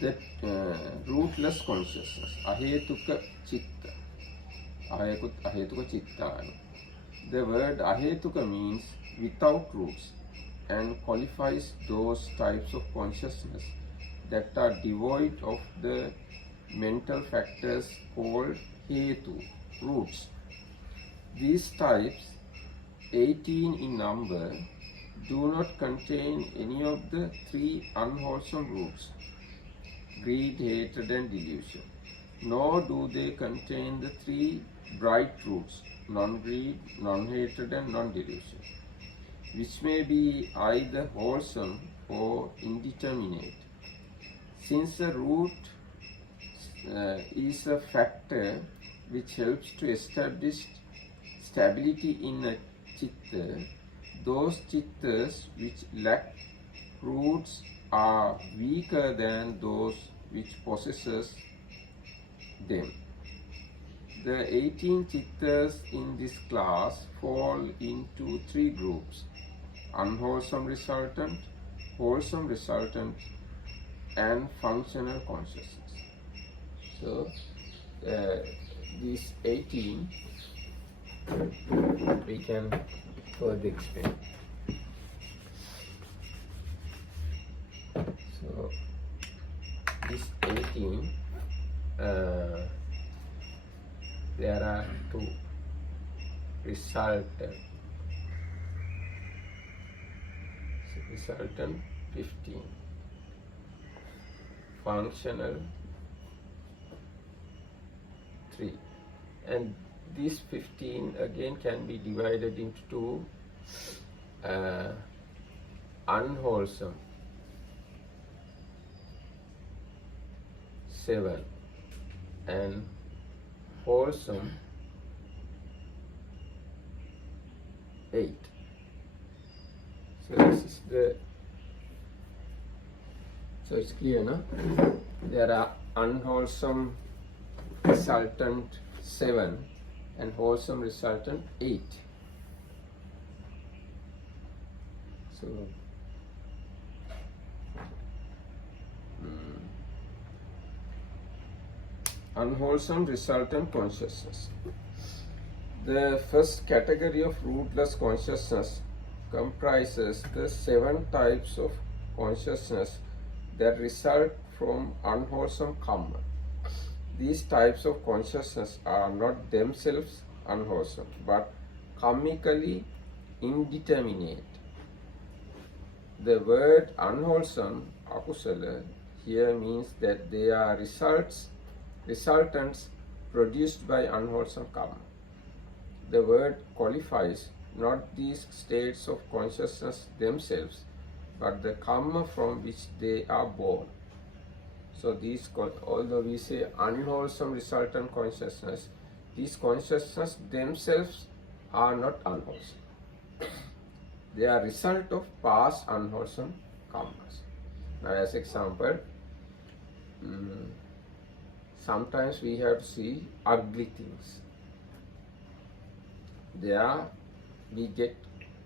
The rootless consciousness, ahetuka chitta, ahetuka chittana. The word ahetuka means without roots and qualifies those types of consciousness that are devoid of the mental factors called hetu, roots. These types, 18 in number, do not contain any of the three unwholesome roots, greed, hatred and delusion, nor do they contain the three bright roots, non-greed, non-hatred and non-delusion, which may be either wholesome or indeterminate. Since a root is a factor which helps to establish stability in a chitta, those chittas which lack roots are weaker than those which possesses them. The 18 chittas in this class fall into three groups: unwholesome resultant, wholesome resultant, and functional consciousness. So, these 18 we can further explain. So, this 18, there are two: resultant 15, functional 3, and these 15 again can be divided into two: unwholesome 7 and wholesome 8. So this is so it's clear, no? There are unwholesome resultant 7 and wholesome resultant 8. So unwholesome resultant consciousness. The first category of rootless consciousness comprises the 7 types of consciousness that result from unwholesome karma. These types of consciousness are not themselves unwholesome, but karmically indeterminate. The word unwholesome, akusala, here means that they are resultants produced by unwholesome karma. The word qualifies not these states of consciousness themselves, but the karma from which they are born. So these, although we say unwholesome resultant consciousness, these consciousness themselves are not unwholesome. They are result of past unwholesome karmas. Now, as example, sometimes we have to see ugly things. There we get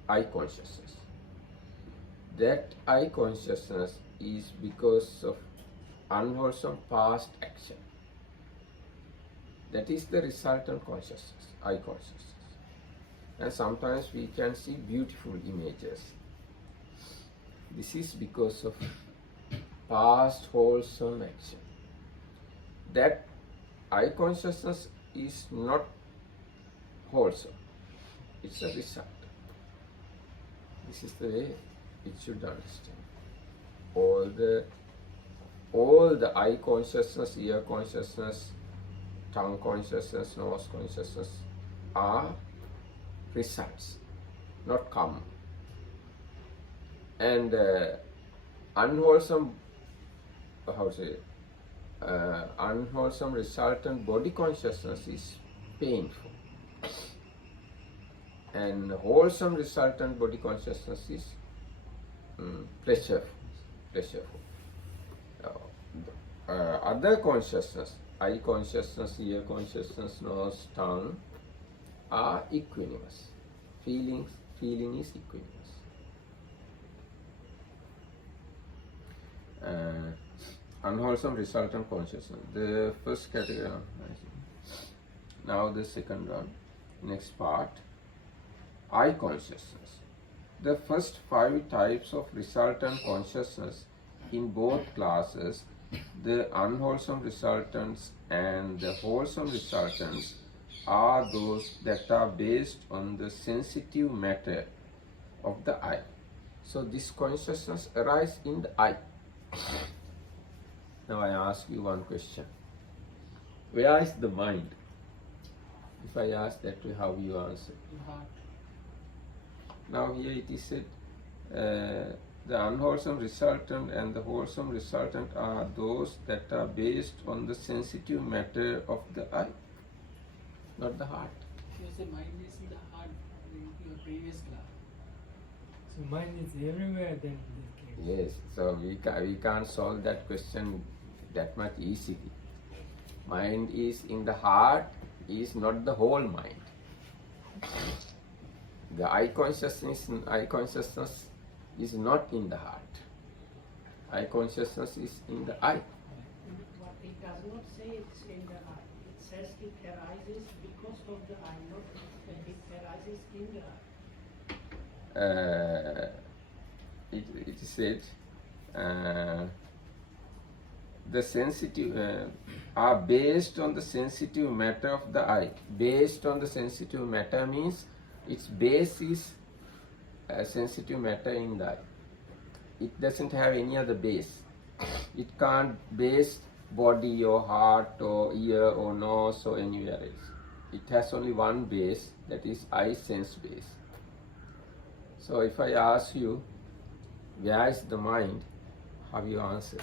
eye consciousness. That eye consciousness is because of unwholesome past action. That is the resultant consciousness, eye consciousness. And sometimes we can see beautiful images. This is because of past wholesome action. That eye consciousness is not wholesome. It's a result. This is the way it should understand. All the eye consciousness, ear consciousness, tongue consciousness, nose consciousness are results, not karma. And unwholesome, unwholesome resultant body consciousness is painful. And wholesome resultant body consciousness is pleasureful. Other consciousness, eye consciousness, ear consciousness, nose, tongue, are equanimous. Feeling is equanimous. unwholesome resultant consciousness. The first category. Now the second one. Next part. I consciousness. The first 5 types of resultant consciousness in both classes, the unwholesome resultants and the wholesome resultants, are those that are based on the sensitive matter of the I. So this consciousness arises in the I. Now I ask you one question. Where is the mind? If I ask that way, how you answer? Now here it is said, the unwholesome resultant and the wholesome resultant are those that are based on the sensitive matter of the I, not the heart. You say mind is in the heart in your previous class. So mind is everywhere then in this case. Yes, so we can't solve that question that much easily. Mind is in the heart is not the whole mind. The I consciousness is not in the heart. I consciousness is in the I. But it does not say it's in the I. It says it arises because of the I, not it arises in the I. It is said the sensitive are based on the sensitive matter of the I. Based on the sensitive matter means its base is sensitive matter in the I. It doesn't have any other base. It can't base body or heart or ear or nose or anywhere else. It has only one base, that is I sense base. So if I ask you, where is the mind? How you answer?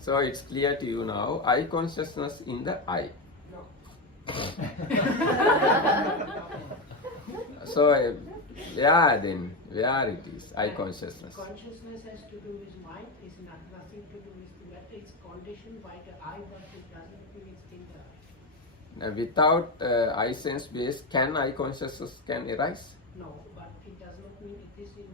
So it's clear to you now, I consciousness in the I. No. So where then? Where it is? I consciousness. Consciousness has to do with mind, it's nothing to do with the matter. It's conditioned by the I, but it doesn't mean it's in the I. Now, without I sense base, can I consciousness can arise? No, but it does not mean it is in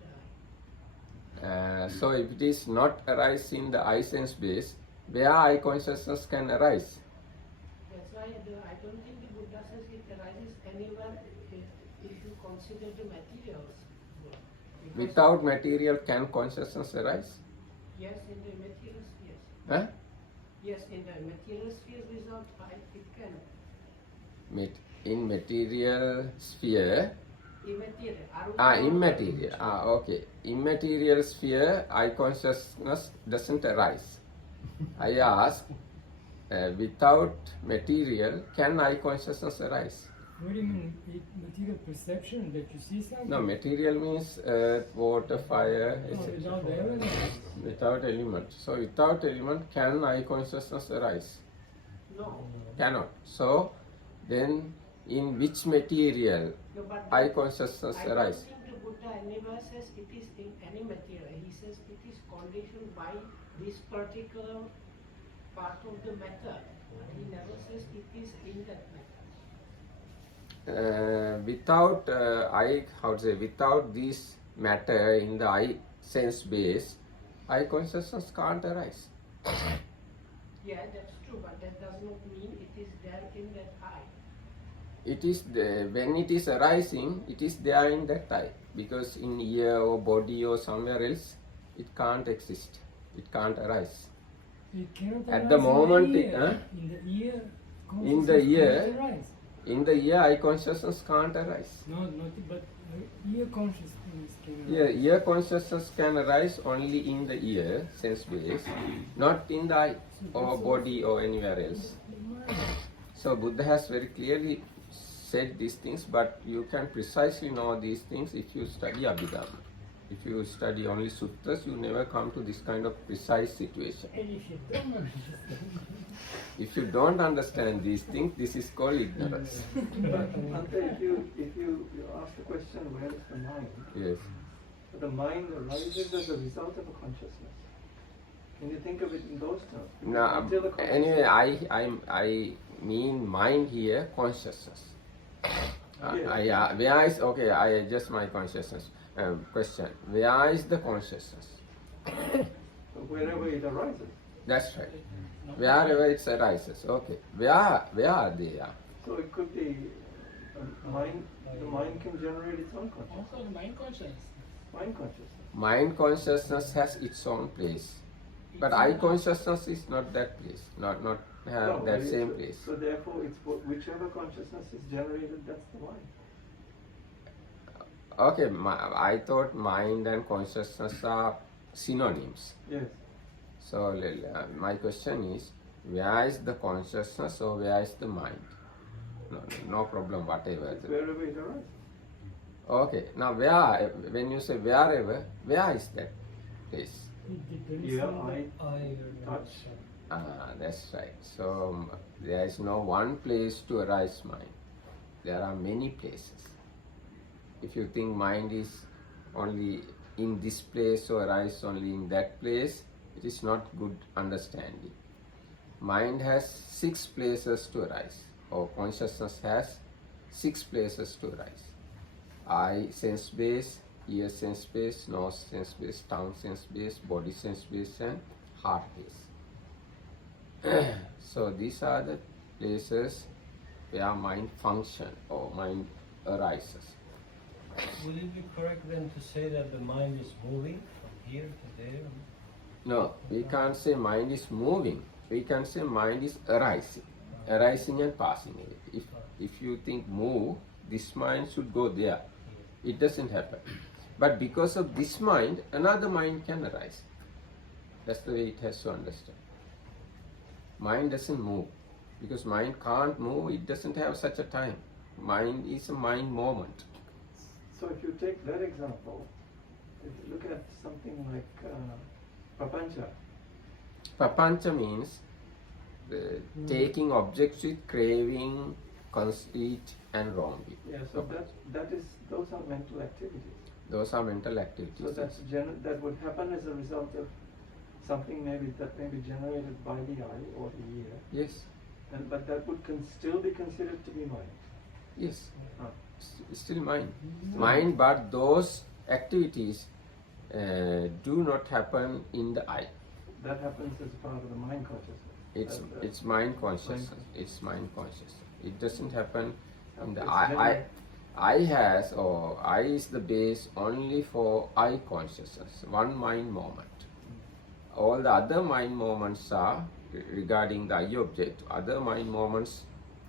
the I. So if it is not arise in the I sense base, where I consciousness can arise? That's why I don't think the Buddha says it arises anywhere if you consider the materials. Because Without material, can consciousness arise? yes, in the material spheres. Huh? Yes, in the material spheres without I, it can. In material sphere, Immaterial. immaterial. Okay. Immaterial sphere, I consciousness doesn't arise. I ask, without material, can I consciousness arise? What do you mean? Material perception that you see something? No, material means earth, water, fire, No, etc. without the element. Without element. So without element, can I consciousness arise? No. Cannot. So then, in which material No, but I consciousness I don't arise? think the Buddha never says it is in any material. He says it is conditioned by this particular part of the matter. But he never says it is in that matter. Without without this matter in the I sense base, I consciousness can't arise. Yeah, that's true, but that does not mean it is there in that I. It is when it is arising, it is there in that I, because in ear or body or somewhere else, it can't exist. It can't arise. It cannot At arise the moment, in the ear. In the ear. consciousness cannot arise. In the ear, I consciousness can't arise. No, not but ear consciousness can arise. Yeah, ear consciousness can arise only in the ear sense base, not in the eye or body or anywhere else. So Buddha has very clearly said these things, but you can precisely know these things if you study Abhidhamma. If you study only sutras, you never come to this kind of precise situation. And if you don't understand, If you don't understand these things, this is called ignorance. Ante, if you ask the question, where is the mind? Yes. The mind arises as a result of a consciousness. Can you think of it in those terms? Now, Until the anyway, I mean mind here, consciousness. Yeah, where is, okay, I adjust my consciousness. Question, where is the consciousness? Wherever it arises. That's right. Wherever it arises, okay. Where are they? So it could be mind. The mind can generate its own consciousness. Also, the mind conscious. Mind consciousness. Mind consciousness has its own place. But I consciousness is not that place, not have No, that it's- same place. So therefore, it's whichever consciousness is generated, that's the mind. Okay, I thought mind and consciousness are synonyms. Yes. So my question is, where is the consciousness or where is the mind? No problem, whatever. It's wherever it arises. Okay, now where, when you say wherever, where is that place? It depends Yeah, on the eye or touch. That's right. So there is no one place to arise mind. There are many places. If you think mind is only in this place or arise only in that place, it is not good understanding. Mind has 6 places to arise, or consciousness has 6 places to arise. Eye sense base, ear sense base, nose sense base, tongue sense base, body sense base, and heart base. So these are the places where mind function or mind arises. Would it be correct then to say that the mind is moving from here to there? No, we can't say mind is moving. We can say mind is arising and passing away. If you think move, this mind should go there. It doesn't happen. But because of this mind, another mind can arise. That's the way it has to understand. Mind doesn't move. Because mind can't move, it doesn't have such a time. Mind is a mind moment. So if you take that example, if you look at something like Prapancha, Papancha means taking objects with craving, conceit, and wronging. yeah, so those are mental activities. Those are mental activities. So that would happen as a result of something that may be generated by the eye or the ear, Yes, but that would still be considered to be mind. yes. Ah. Still mind. Mind, but those activities do not happen in the eye. That happens as part of the mind consciousness. It's mind consciousness. It's mind consciousness. It doesn't happen in the It's eye. Eye has, or eye is the base only for eye consciousness, one mind moment. All the other mind moments are regarding the eye object. Other mind moments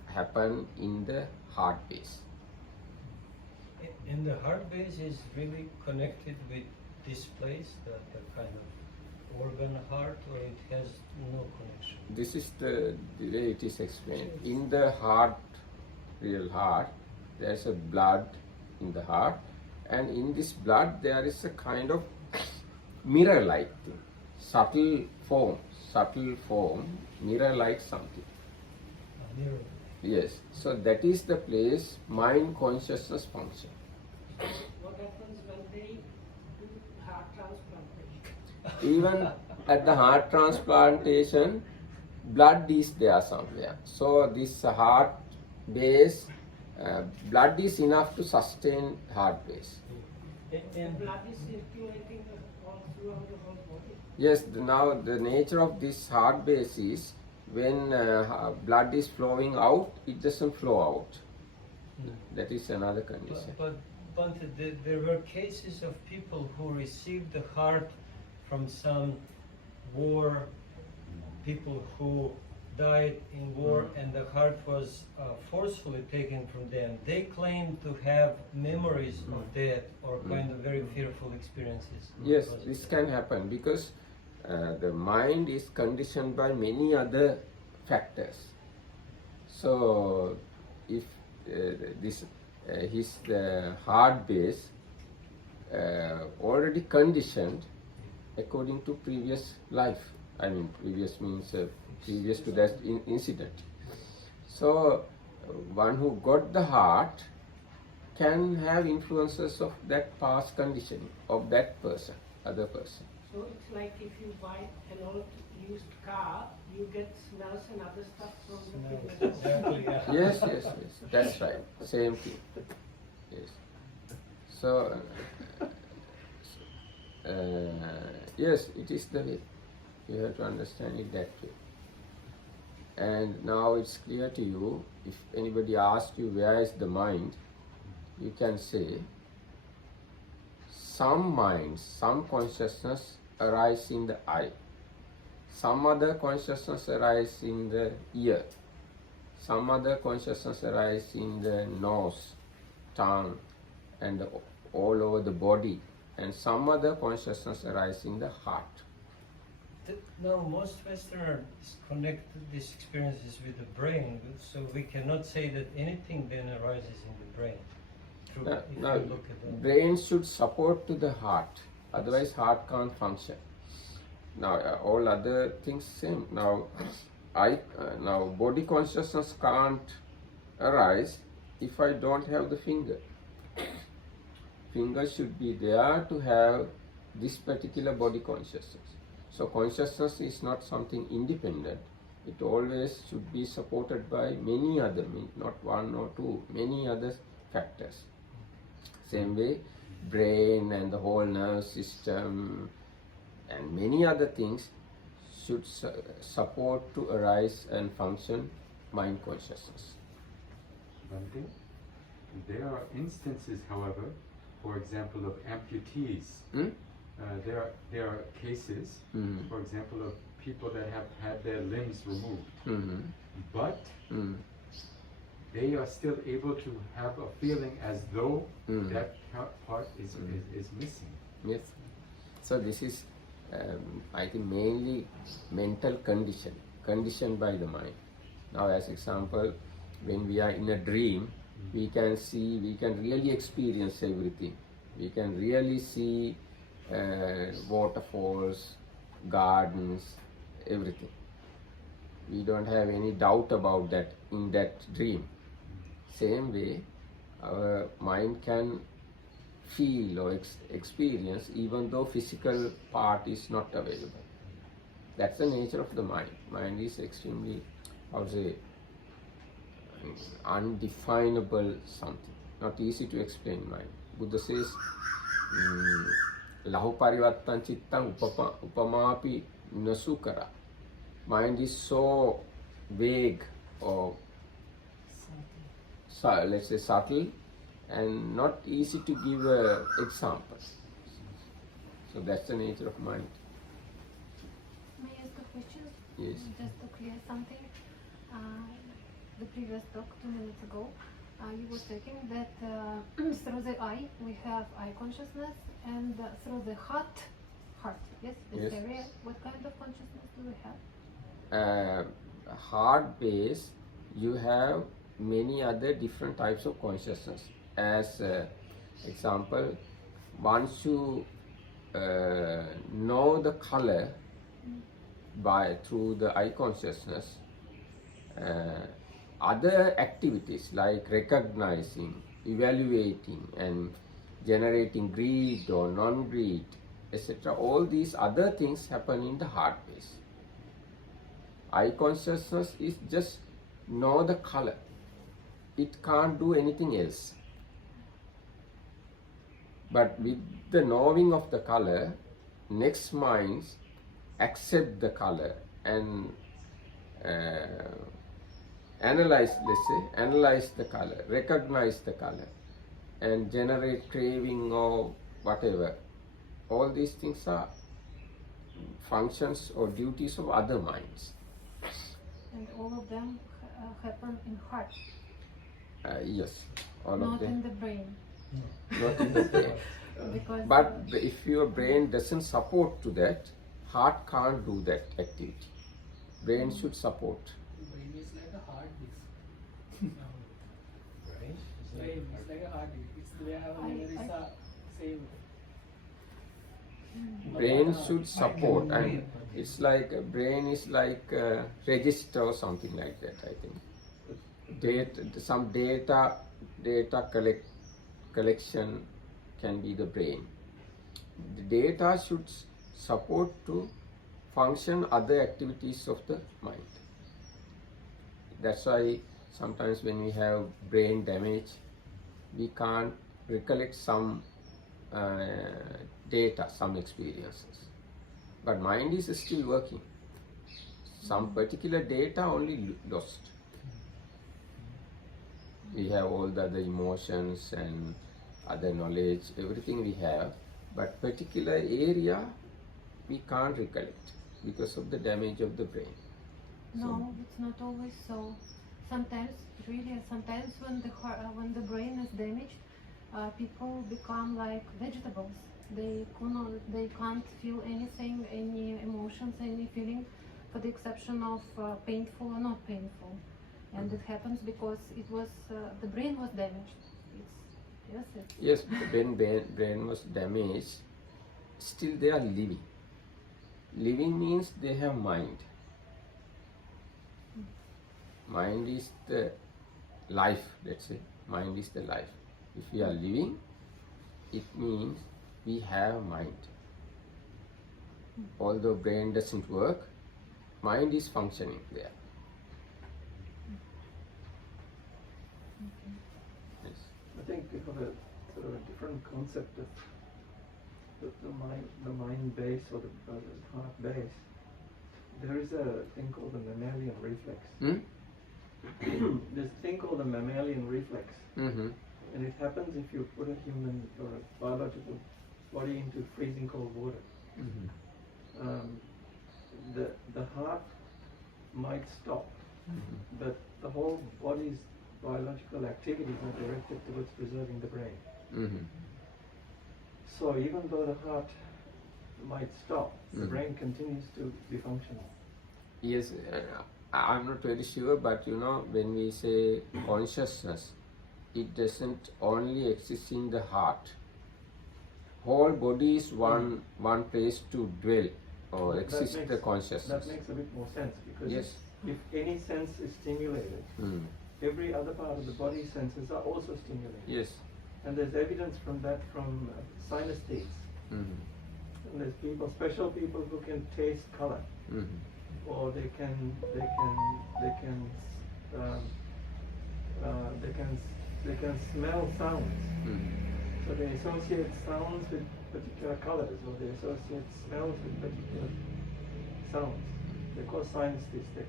happen in the heart base. And the heart base is really connected with this place, the kind of organ heart, or it has no connection? This is the way it is explained. In the heart, real heart, there is a blood in the heart, and in this blood there is a kind of mirror-like thing, subtle form, mirror-like something. Mirror. Yes, so that is the place mind consciousness function. What happens when they do heart transplantation? Even at the heart transplantation, blood is there somewhere. So this heart base, blood is enough to sustain heart base. And Blood is circulating all throughout the whole body. Yes, now the nature of this heart base is when blood is flowing out, it doesn't flow out. That is another condition. But there were cases of people who received the heart from some war, people who died in war, and the heart was forcefully taken from them. They claimed to have memories of death or kind of very fearful experiences. Yes, this can happen because the mind is conditioned by many other factors. So, if his heart base already conditioned according to previous life. I mean, previous means previous to that incident. So, one who got the heart can have influences of that past conditioning of that person, other person. So it's like if you buy an old used car, you get smells and other stuff from the Smells, fingers. exactly, yeah. Yes, that's right. Same thing. Yes. So, yes, it is the way. You have to understand it that way. And now it's clear to you, if anybody asks you where is the mind, you can say, some minds, some consciousness arise in the eye. Some other consciousness arise in the ear. Some other consciousness arise in the nose, tongue, and all over the body. And some other consciousness arise in the heart. Now, most Westerners connect these experiences with the brain, so we cannot say that anything then arises in the brain. Through, if Now, you look at that. brain should support to the heart, otherwise heart can't function. Now, all other things same. Now, now body consciousness can't arise if I don't have the finger. Finger should be there to have this particular body consciousness. So consciousness is not something independent. It always should be supported by many other, not one or two, many other factors. Same way, brain and the whole nerve system and many other things should support to arise and function mind consciousness. Bhante, there are instances, however, for example, of amputees. There are cases, for example, of people that have had their limbs removed, but they are still able to have a feeling as though that part is missing. Yes. So this is, I think, mainly mental conditioned by the mind. Now, as example, when we are in a dream, we can see, we can really experience everything. We can really see waterfalls, gardens, everything. We don't have any doubt about that in that dream. Same way, our mind can feel or experience even though physical part is not available. That's the nature of the mind. Mind is extremely, I would say, undefinable something, not easy to explain mind. Buddha says, lahu parivattan chittang upamapi nasukara. Mind is so vague or let's say subtle and not easy to give examples. So that's the nature of mind. May I ask a question? Yes. Just to clear something. The previous talk 2 minutes ago, you were talking that through the eye we have eye consciousness, and through the heart, yes, this Yes. area, what kind of consciousness do we have? Heart base, you have many other different types of consciousness. As example, once you know the color through the eye consciousness, other activities like recognizing, evaluating, and generating greed or non-greed, etc., all these other things happen in the heart base. Eye consciousness is just know the color. It can't do anything else. But with the knowing of the color, next minds accept the color and analyze the color, recognize the color, and generate craving or whatever. All these things are functions or duties of other minds. And all of them happen in heart, Yes, all not of them. in the brain. Not in the brain. Because But if your brain doesn't support to that, heart can't do that activity. Brain should support. Brain is like a hard disk. Brain is like Brain is like a hard disk. It's the way our memories are saved. Brain should support, and it's like brain is like a register or something like that. I think some data collection can be the brain. The data should support to function other activities of the mind. That's why sometimes when we have brain damage, we can't recollect some data, some experiences. But mind is still working. Some particular data only lost. We have all the other emotions and other knowledge, everything we have, but particular area we can't recollect because of the damage of the brain. No, it's not always so. Sometimes, really, sometimes when the brain is damaged, people become like vegetables. They can't feel anything, any emotions, any feeling, for the exception of painful or not painful. And it happens because it was the brain was damaged. Yes, when brain was damaged, still they are living. Living means they have mind. Mind is the life, let's say. Mind is the life. If we are living, it means we have mind. Although brain doesn't work, mind is functioning there. Yes. I think we have a sort of a different concept of the mind base or the heart base. There is a thing called the mammalian reflex. There's a thing called the mammalian reflex, and it happens if you put a human or a biological body into freezing cold water. The heart might stop, but the whole body's biological activities are directed towards preserving the brain. So even though the heart might stop, the brain continues to be functional. Yes, I'm not very sure, but you know, when we say consciousness, it doesn't only exist in the heart. Whole body is one place to dwell or exist the consciousness. That makes a bit more sense, because yes. if any sense is stimulated, every other part of the body senses are also stimulated. Yes. And there's evidence from that from synesthetes. And there's special people who can taste color, or they can smell sounds. So they associate sounds with particular colors, or they associate smells with particular sounds. They're called synesthetes. They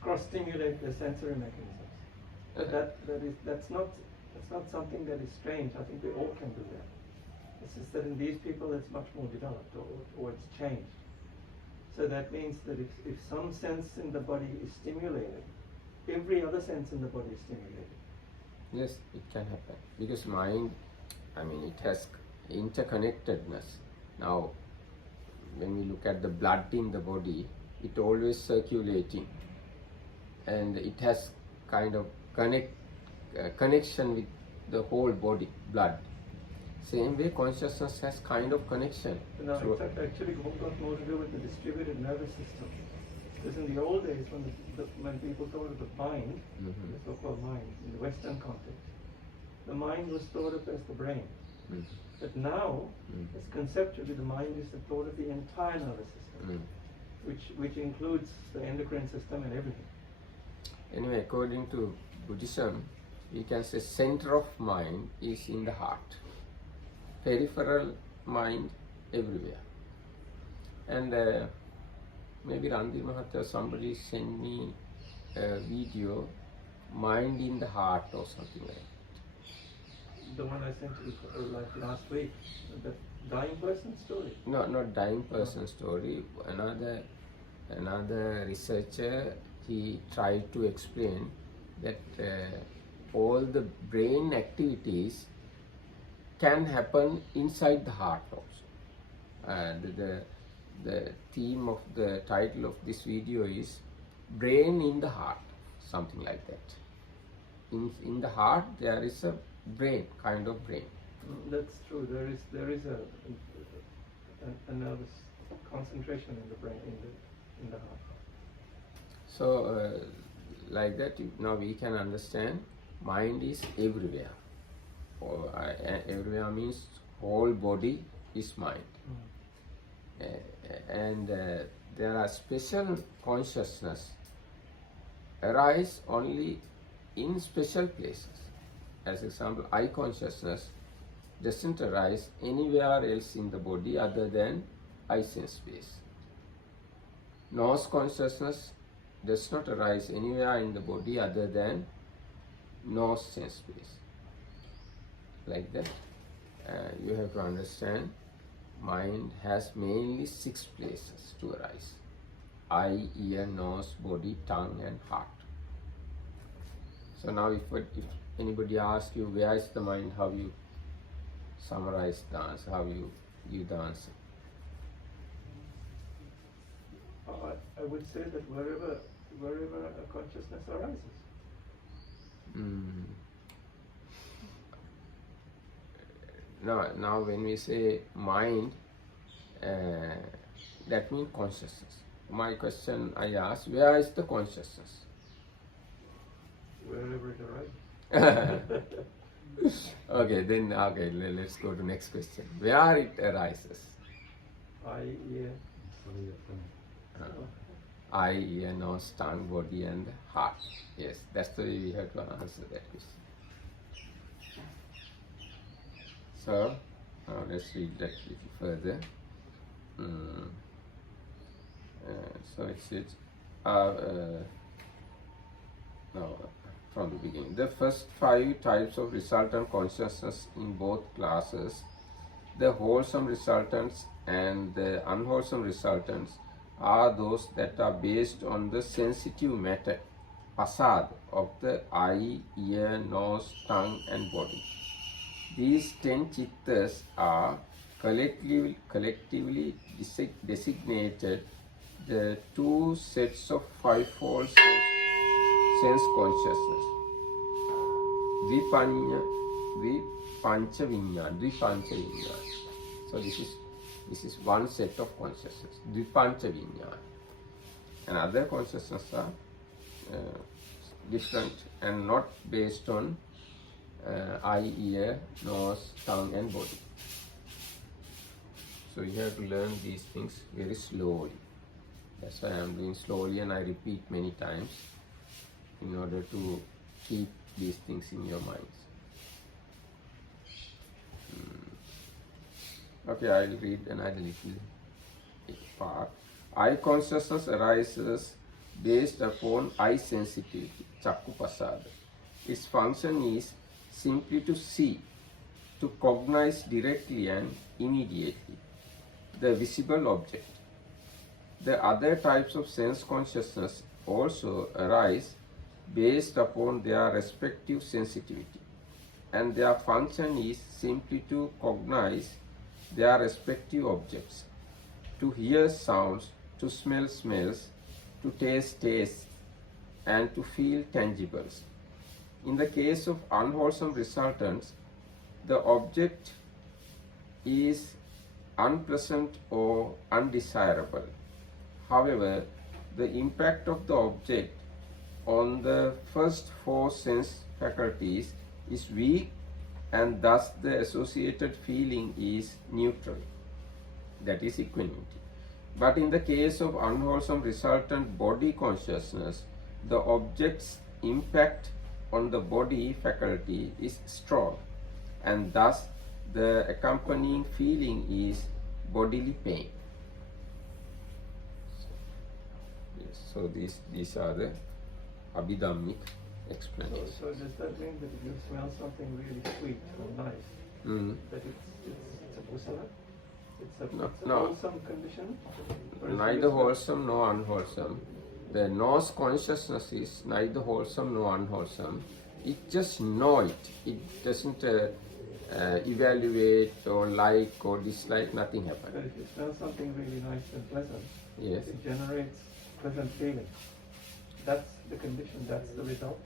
cross-stimulate their sensory mechanisms. That's not something that is strange. I think we all can do that. It's just that in these people it's much more developed, or it's changed. So that means that if some sense in the body is stimulated, every other sense in the body is stimulated. Yes, it can happen. Because mind, it has interconnectedness. Now, when we look at the blood in the body, it always circulating. And it has kind of connection with the whole body, blood. Same way, consciousness has kind of connection. No, it's actually got more to do with the distributed nervous system. Because in the old days, when people thought of the mind, the so-called mind, in the Western context, the mind was thought of as the brain. But now, as conceptually, the mind is the thought of the entire nervous system, which includes the endocrine system and everything. Anyway, according to Buddhism, we can say center of mind is in the heart. Peripheral mind everywhere. And maybe Randhir Mahathir, somebody sent me a video, mind in the heart or something like that. The one I sent you like last week, the dying person story. No, not dying person story. Another researcher, he tried to explain that all the brain activities can happen inside the heart also. And the theme of the title of this video is brain in the heart, something like that. In the heart there is a brain, kind of brain. That's true. There is a nervous concentration in the brain, in the heart. So like that, now we can understand mind is everywhere. Everywhere means whole body is mind. and there are special consciousness arise only in special places. As example, eye consciousness doesn't arise anywhere else in the body other than eye sense space. Nose consciousness does not arise anywhere in the body other than nose sense space. Like that, you have to understand mind has mainly 6 places to arise: eye, ear, nose, body, tongue and heart. So now if anybody asks you where is the mind, how you summarize the answer, how you give the answer? I would say that wherever a consciousness arises. Now when we say mind, that means consciousness. My question I ask, where is the consciousness? Wherever it arises. Okay, let's go to next question. Where it arises? Eye, ear. Eye, ear, nose, tongue, body and heart. Yes, that's the way we have to answer that question. So, now let's read that a little further. So it says, now from the beginning. The first 5 types of resultant consciousness in both classes, the wholesome resultants and the unwholesome resultants, are those that are based on the sensitive matter, pasad, of the eye, ear, nose, tongue and body. These 10 chittas are collectively designated the 2 sets of 5-fold sense consciousness, Dvipancha Vijnana. So this is one set of consciousness, Dvipancha Vijnana. And other consciousness are different and not based on eye, ear, nose, tongue and body. So you have to learn these things very slowly. That's why I am doing slowly and I repeat many times in order to keep these things in your minds. Okay, I will read another little part. Eye consciousness arises based upon eye sensitivity, chakku pasada. Its function is simply to see, to cognize directly and immediately the visible object. The other types of sense consciousness also arise based upon their respective sensitivity, and their function is simply to cognize their respective objects, to hear sounds, to smell smells, to taste tastes, and to feel tangibles. In the case of unwholesome resultants, the object is unpleasant or undesirable. However, the impact of the object on the first 4 sense faculties is weak, and thus the associated feeling is neutral, that is equanimity. But in the case of unwholesome resultant body consciousness, the object's impact on the body faculty is strong, and thus the accompanying feeling is bodily pain. So these are the Abhidhammic explanations. So does that mean that if you smell something really sweet or nice, that it's a kusala? It's a wholesome condition? Neither wholesome nor unwholesome. The nose consciousness is neither wholesome nor unwholesome. It just knows it. It doesn't evaluate or like or dislike, nothing happens. But if you smell something really nice and pleasant, yes, it generates pleasant feeling. That's the condition, that's the result.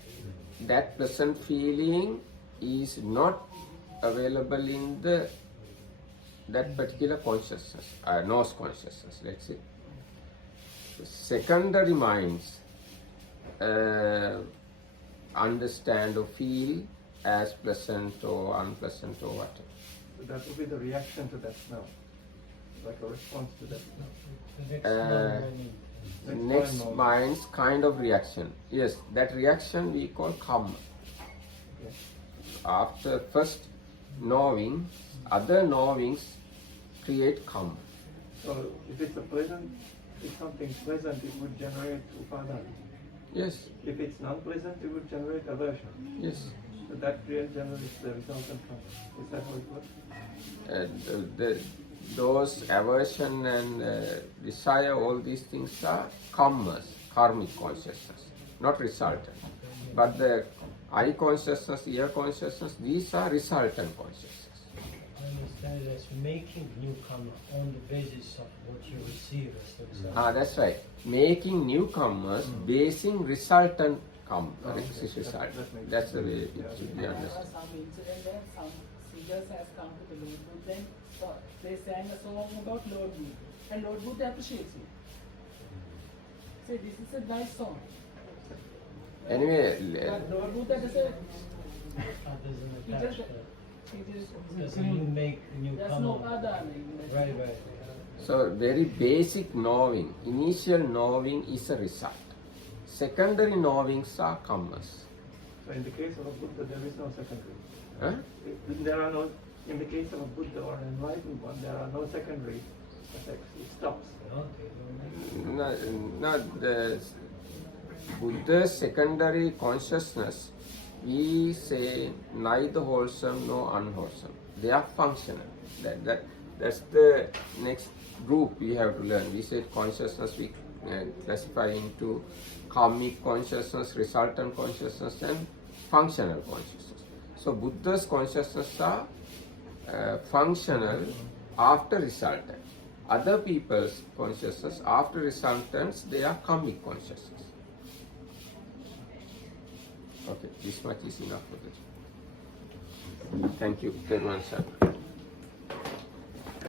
That pleasant feeling is not available in that particular consciousness, nose consciousness, let's say. Secondary minds understand or feel as pleasant or unpleasant or whatever. So that would be the reaction to that smell. like a response to that. The next Uh, one, Next mind's kind of reaction. Yes, that reaction we call karma. Okay. After first knowing, other knowings create karma. So if it's a pleasant, if something pleasant, it would generate upadana. Yes, If it's non-pleasant, it would generate aversion. yes. So that generates the resultant karma. Is that how it works? Those aversion and desire, all these things are karmas, karmic consciousness, not resultant. But the eye consciousness, ear consciousness, these are resultant consciousness. I understand it as making new karma on the basis of what you receive as the result. That's right. Making new karmas, basing resultant karma, result. That's the way it should be There understood. was some incident where some singers has come to the Lord Buddha and they sang a song about Lord Buddha, and Lord Buddha appreciates it. Say this is a nice song. Anyway, But Lord Buddha doesn't. Doesn't He attach just. that. He just. Doesn't you make new There's karma. no adana in that. Right. so very basic knowing, initial knowing is a result. Secondary knowings are karmas. So in the case of a Buddha, there is no secondary. Huh? There are no, in the case of a Buddha or an enlightened one, there are no secondary effects. It stops. Not the Buddha's secondary consciousness, we say neither wholesome nor unwholesome. They are functional. That's the next group we have to learn. We said consciousness we classify into karmic consciousness, resultant consciousness, and functional consciousness. So Buddha's consciousness are functional after resultant. Other people's consciousness after resultants, they are karmic consciousness. Okay, this much is enough for this. Thank you. Everyone, sir.